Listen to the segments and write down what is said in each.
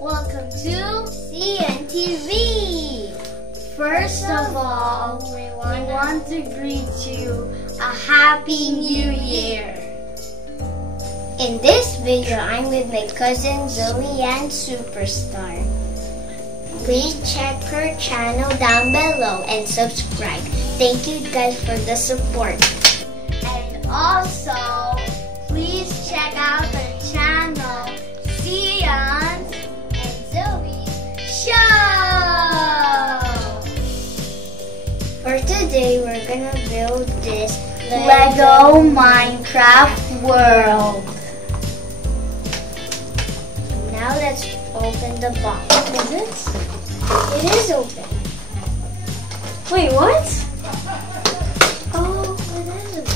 Welcome to Xianne TV. First of all, we want to greet you a Happy New Year. In this video, I'm with my cousin Zoey and Superstar. Please check her channel down below and subscribe. Thank you guys for the support. And also, please check out her channel, Xianne and Zoey's Show. For today, we're gonna build this Lego Minecraft world. Now let's open the box. Is it? It is open. Wait, what? Oh, it is.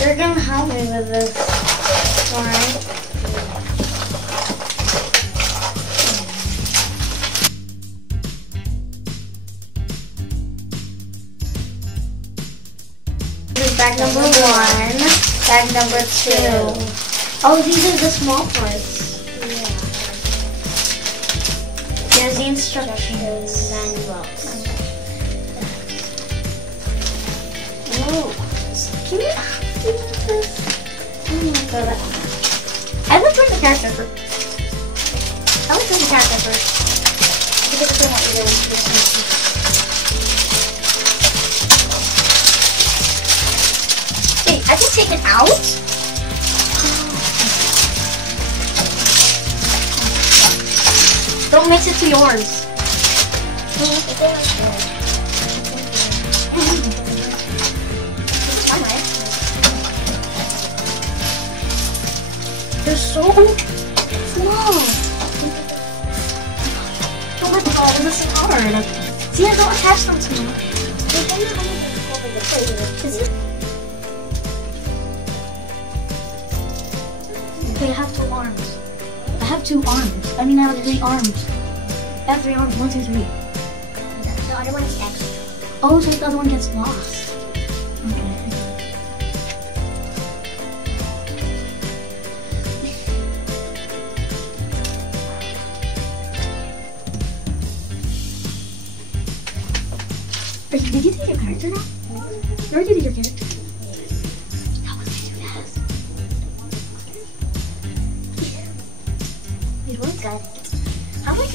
You're gonna help me with this, alright? This is bag number 1, bag number 2. Oh, these are the small parts. Yeah. There's the instructions. Manuals. Oh, can you do this? I looked for the character first. Because I don't want you to this. Wait, I can take it out? Don't mix it to yours. They're so small. Oh my god, this is hard. See, I don't attach them to me. Okay, I have 2 arms. I have 2 arms. I mean, I have 3 arms. I have 3 arms. 1, 2, 3. The other one is extra. Oh, so the other one gets lost. Okay. Did you take your character now? You already did your character? That was too fast. It was good. How about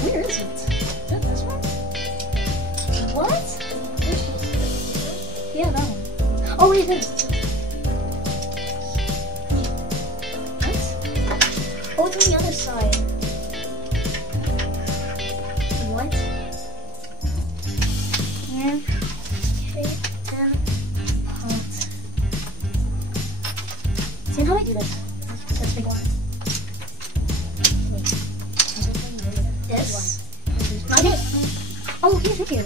where is it? Is that this one? What? Yeah, that one. Oh, wait, this. What? Oh, it's on the other side. What? Yeah. Okay, and hold. See how I do this? Let's make one. This. Okay. Oh, here, thank you.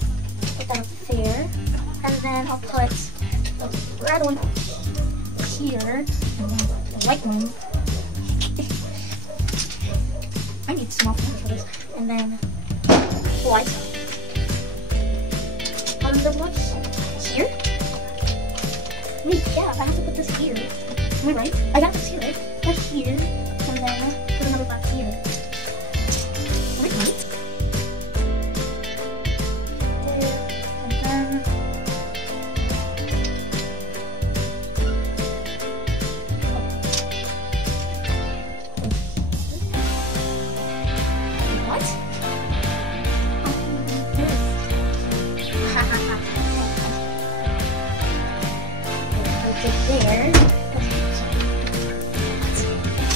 Put that up there. And then I'll put the red one here. And then the white one. I need small things for this. And then white. The what's here? Wait, yeah, I have to put this here. Am I right? I got this here, right? That's here. And then put another box here. Am I right?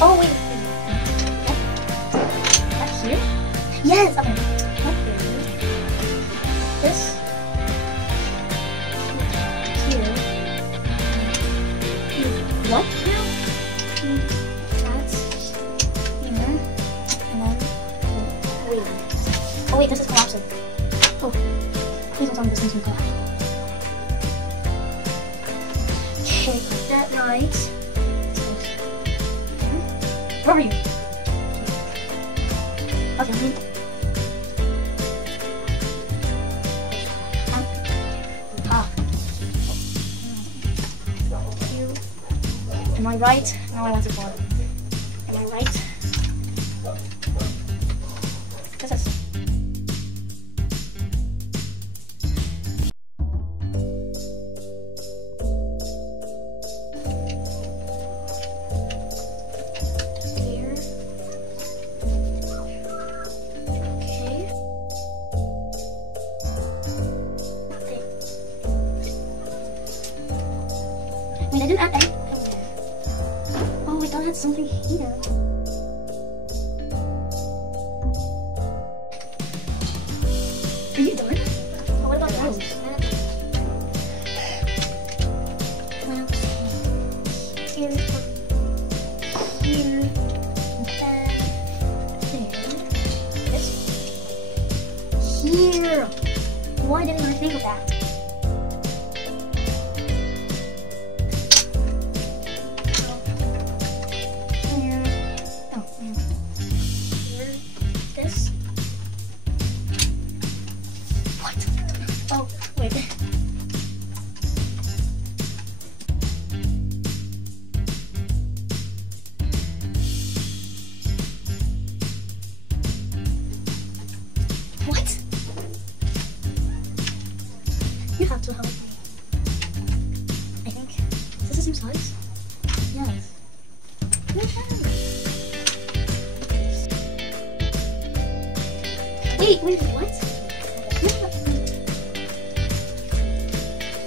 Oh wait. Up here? Yes. Okay. Up here. This. Here. What now? That's here. And then wait. Oh wait, this is collapsing. Oh. Please don't tell me this one's gonna collapse. Okay, put that right. Where are you? Okay, I'm Am I right? No, I want to fall. Am I right? This is. Here. Okay. Wait, I didn't add anything. Oh, we don't have something here. Are you done? Oh, what about those? Here, here, there, this here. Why didn't I think of that? Oh, wait. What? You have to help me. I think. Is this the same size? Yes. Wait, what?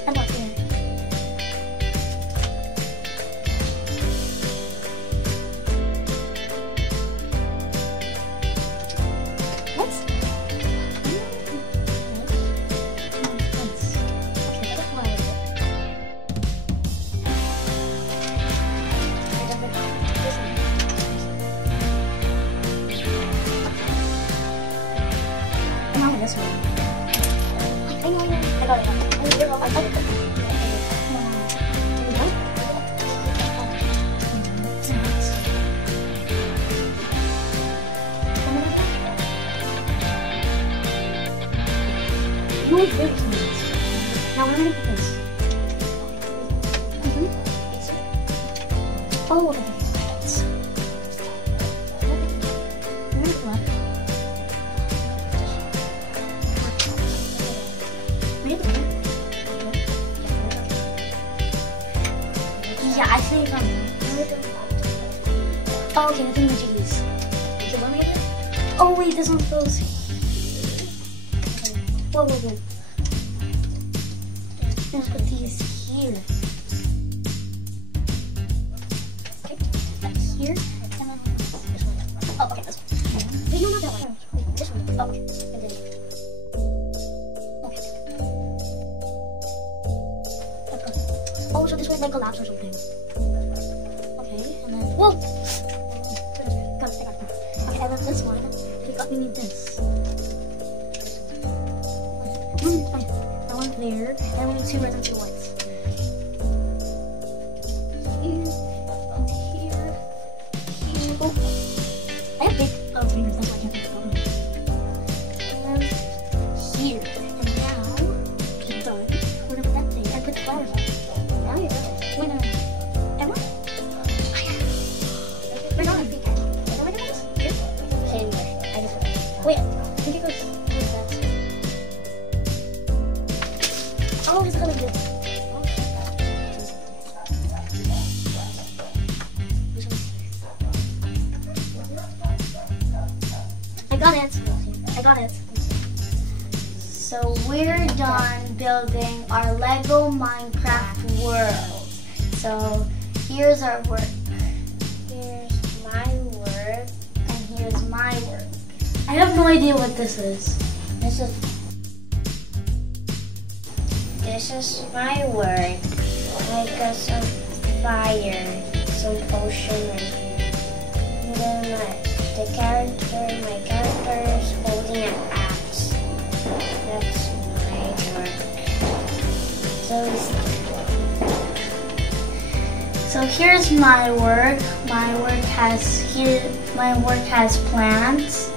I'm not here. What? This one. I got it. No, it's very cute. Now, I'm gonna put this. Oh, okay. Yeah, I think I'm. Oh, okay, the thing with these. Oh, wait, this one goes here. Whoa. Let's put these here. Okay, that's here. And then this one. Oh, okay, this one. Wait, no, not that one. Wait, this one. Oh, okay. And then. Oh, so this way might collapse or something. Okay, and then whoa! Got it. Okay, and then this one, we need this. That one there, and we need 2 reds and 2 whites. Here. Oh, I have big fingers, that's why I can't put them. And here, and now it's done. We're gonna put that there and put the flowers on. Now you're done. Wait, no. And what? We're not. Okay, anyway, I just wait. I think it goes like that. Oh, it's going like this. I got it. So we're done building our Lego Minecraft world. So here's our work. Here's my no idea what this is. This is my work. I got some fire, some potion right here. And then my character is holding an axe. That's my work. So here's my work. My work has plants,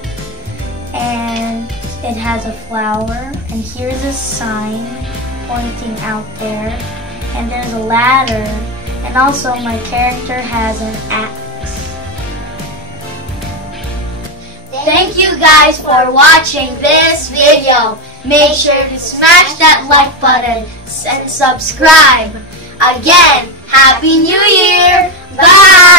and it has a flower, and here's a sign pointing out there, and there's a ladder, and also my character has an axe. Thank you guys for watching this video. Make sure to smash that like button and subscribe. Again, Happy New Year! Bye!